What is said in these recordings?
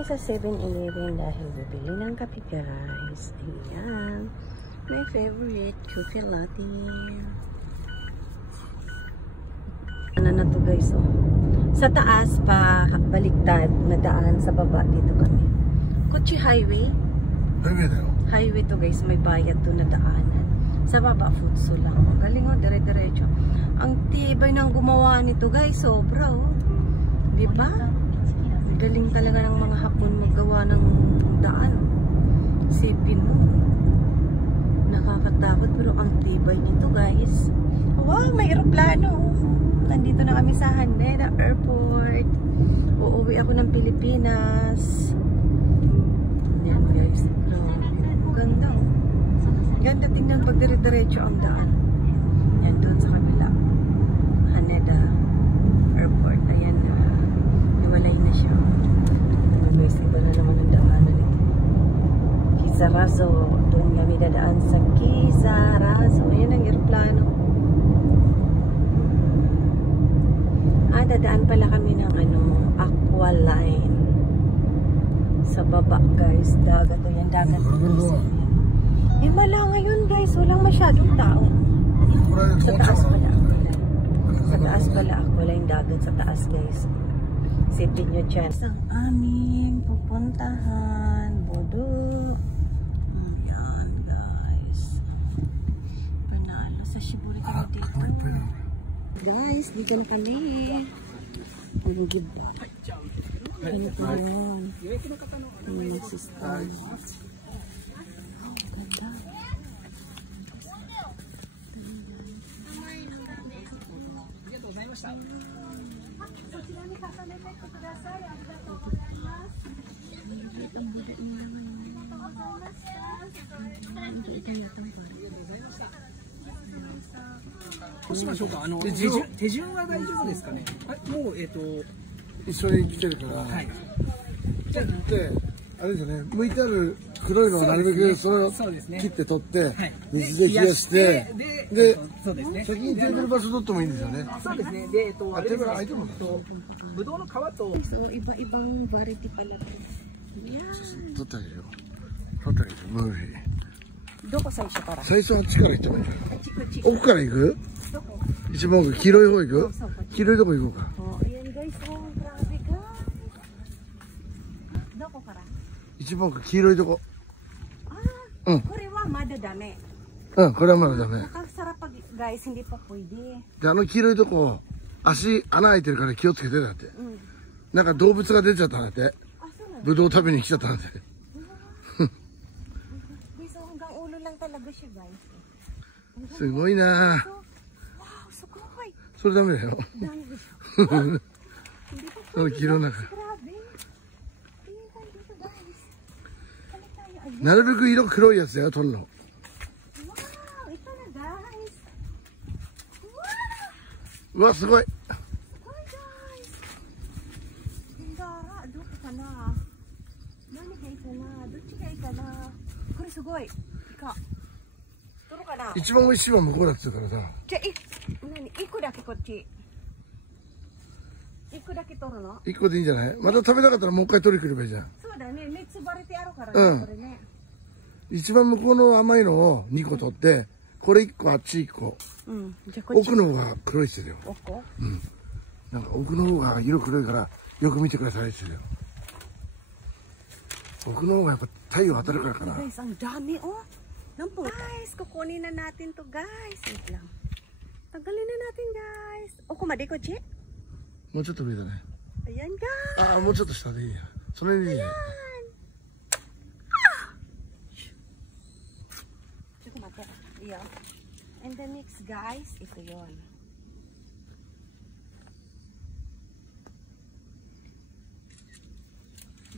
kami sa 7-Eleven dahil bibili ng kape, guys. Ayan. My favorite, coffee latte. Ano na to, guys, oh. Sa taas pa, baliktad na daan. Sa baba, dito kami. Kuchi Highway. Highway na yun. Highway to, guys. May bayad to na daanan. Sa baba, Futso lang. Ang galing, oh. Dire-diretso. Ang tibay ng gumawa nito, guys. Sobra, oh. Diba? Galing talaga ng mga Hapon maggawa ng daan. Isipin mo. Nakakatakot pero ang tibay nito, guys. Wow, may aeroplano. Nandito na kami sa Haneda Airport. Uuwi ako ng Pilipinas. Yan, guys. Grabe. Ganda, oh. Ganda tingnan pag dire-diretso ang daan. Yan, doon sa kabila. Haneda Airport. Ayan na. Iwalay na siya. Guys, iba na naman ang daanan ito. Kisarazo. Doon kami dadaan sa Kisarazo. Ayan ang aeroplano. Dadaan pala kami ng Aqua Line. Sa baba, guys. Dagat. O yan, dagat. Wala ngayon, guys. Walang masyadong tao. Sa taas pala. Sa taas pala Aqua Line. Dagat sa taas, guys. Sipin nyo dyan. Ang aming pupuntahan. Bodo. Ayan, guys. Panalo. Sa Shiburi kami dito. Guys, dito na kami. Ang ganda. Ganito yun. Yung system. Oh, ganda.どうしましょうか。手順は大丈夫ですかね。もう一緒に来てるから。はい。取ってあれですよね。剥いてある黒いのをなるべくそれを切って取って水で冷やしてでそうですね。先にテーブル場所取ってもいいんですよね。そうですね。でテーブル空いてもぶどうの皮と。So iba-ibang variety pala. Yan. 取ってあげるよ。取ってあげる。無理。どこ最初から？最初はあっちから行ってもいいじゃん。奥から行く？一番奥、黄色い方行く？黄色いとこ行こうか。Ayan guys, oh, grabe guys. どこから？一番奥、黄色いとこ。これはまだダメ。これはまだダメ。Nakasarap pag guys, hindi pa pwede. で、黄色いとこ、足穴開いてるから気をつけてだって。なんか動物が出ちゃったんだって。ぶどう食べに来ちゃったんだって。すごいな。それダメだよ。黄色な。なるべく色黒いやつだよ、取るの。うわ、すごい。これすごい。一番美味しいは向こうだって言うからさ。じゃあ、一個だけこっち。一個だけ取るの？一個でいいんじゃない？また食べたかったらもう一回取りに来ればいいじゃん。そうだね、熱ばれてやるからね、これね。一番向こうの甘いのを2個取って、これ1個、あっち1個。奥の方が黒いって言ってるよ。奥？なんか奥の方が色黒いから、よく見てくださいって言ってるよ。奥の方がやっぱ太陽当たるからかな。Guys, ang dami oh. Guys, kukunin na natin to guys. Wait lang. Tagalin na natin guys. O, kumade ko, Che? もうちょっと上だね。Ayan guys. もうちょっと下でいいや。それでいいや。Tsaka mate. Iyo. And the next guys, ito yon.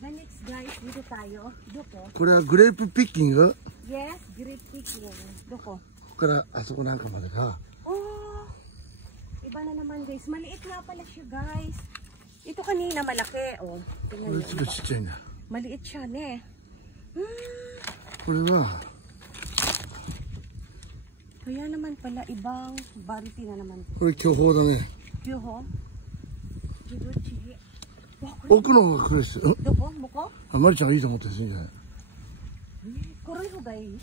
The next guys, dito tayo. Doko. これはグレープピッキング？ Yes, grape picking. Doko. ここからあそこなんかまでか。Iba na naman guys. Maliit nga pala siya guys. Ito kanina malaki. Oh, tingnan niyo. ちょっとちっちゃいんだ。 Maliit siya ne. これは Kaya naman pala ibang variety na naman. これ巨峰だね。Yuho. Gibuchi. 奥の方が黒いですよ。どこ？向こう？あ、マリちゃんがいいと思ってるんじゃない？黒い方がいい？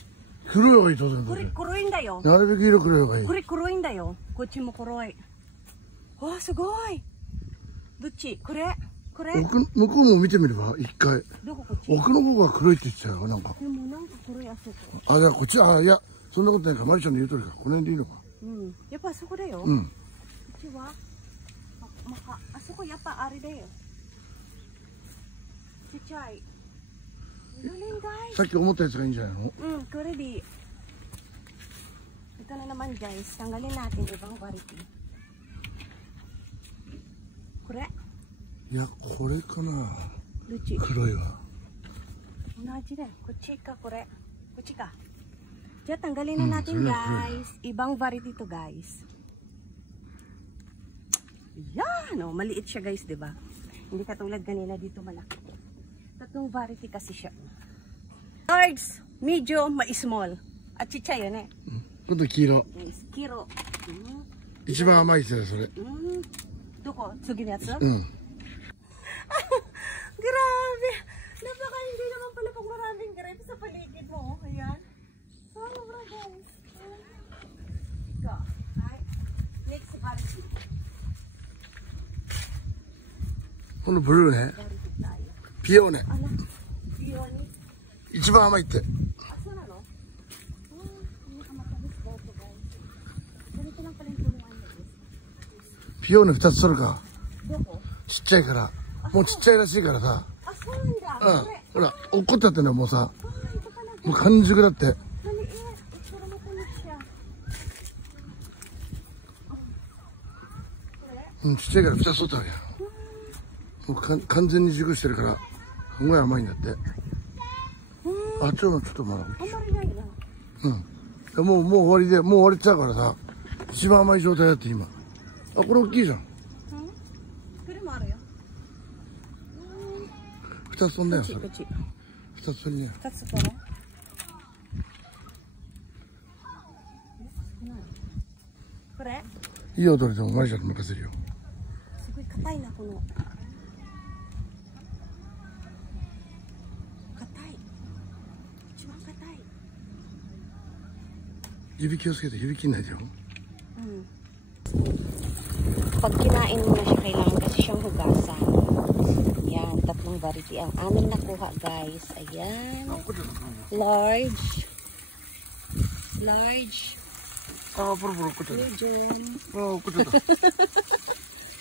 黒い方がいいと思これ黒いんだよ。なるべく色黒い方がいい。これ黒いんだよ。こっちも黒い。わあ、すごい。どっち？これ？これ？向こうも見てみれば、一回。どここっち？奥の方が黒いって言ってたよ、なんか。でもなんか黒いあそこ。あ、じゃあこっち、あ、いや、そんなことないから、マリちゃんの言う通りか。この辺でいいのか。うん。やっぱあそこだよ。うん。こっちは？あそこやっぱあれだよ。ちっちゃい。さっき思ったやつがいいんじゃないの？これdi. Ito na naman guys, tanggalin natin ibang variety. これ？いや、これかな。どっち？黒いわ。同じだよ。こっちかこれ。こっちか。じゃあtanggalin na natin guys. Ibang variety to guys. Yan, oh, maliit siya guys, 'di ba? Hindi katulad kanina dito malaki. Tatlong variety kasi siya. Large, medium, small. At chicha yun eh. 今度黄色。Kiro. 一番甘いですよ、それ。どこ？次のやつ？うん。Grabe! Napaka hindi naman pala pag maraming grapes sa paligid mo. Ayan. Ano bro guys? Ika. Next variety. このブルーね。ピオーネ。ピオーネ。一番甘いって。あ、そうなの？ピオーネ2つ取るか。どこ？ちっちゃいから。もうちっちゃいらしいからさ。あ、そうなんだ。ほら、落っこっちゃってんのよ、もうさ。もう完熟だって。うん、ちっちゃいから2つ取ったわけよ。もう完全に熟してるから、すごい甘いんだって。あ、ちょっとまだ。あんまりないな。うん。もう終わりで、もう終わりちゃうからさ、一番甘い状態だって今。あ、これ大きいじゃん。これもあるよ。2つ飛んだよ、それ。こっち。2つ飛んだよ。2つ取ろう。これ？いいよ、どれでもマリちゃんと任せるよ。すごい硬いな、この。指気をつけて、指切んないでよ。Pag kinain mo na siya, kailangan kasi siyang hugasan. Yan, tatlong variety ang aming nakuha guys. Ayan. Large. Medium.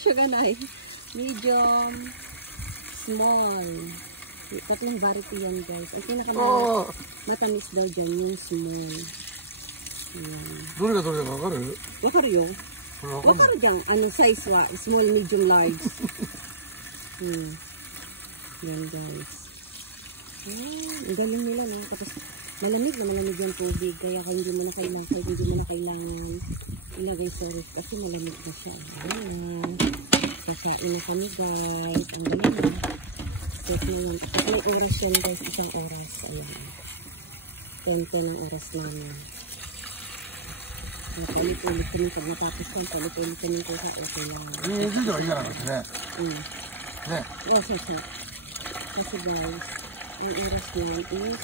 Siya ganay. Medium. Small. Tatlong variety yan guys. Ang pinakamatamis daw dyan yung small. どれがどれだかわかる？わかるよ。わかるじゃん。サイズは small, medium, large. Yan guys. Ang galing nila na. Tapos malamig na malamig yung tubig. Kaya hindi mo na kailangan ilagay sa ref kasi malamig na siya. Ayan. Kakain na kami guys. Ang galing na. Tapos na yun. May oras yan guys. Isang oras. Ayan. 10 ng oras namin. Palit-ulit kami pag natapos kami, palit-ulit kami kung okay lang. Yung dito ay yan kasi ne. Ne? Yes. Kasi guys, ang oras niyan is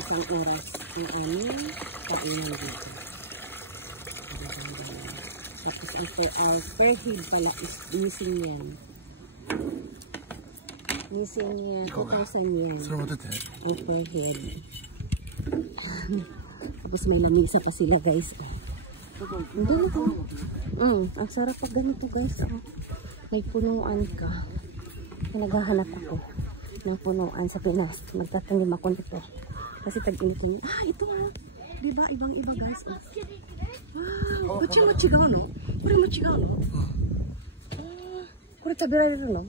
isang oras ang aming kainan dito. Tapos ang per head pala is missing yan. Missing yan, 2,000 yan. Sarap matete. Ang per head. Tapos may lamisa pa sila guys. Ang ganito. Ang sarap pag ganito guys. May punuan ka. Naghahanap ako ng punuan sa Pinas. Magtatanim ako nito. Kasi tag-init ko. Ito diba? Ibang-iba guys. Wow. Ba't siya machigaw no? Kore machigaw no? Kore tabira nito no?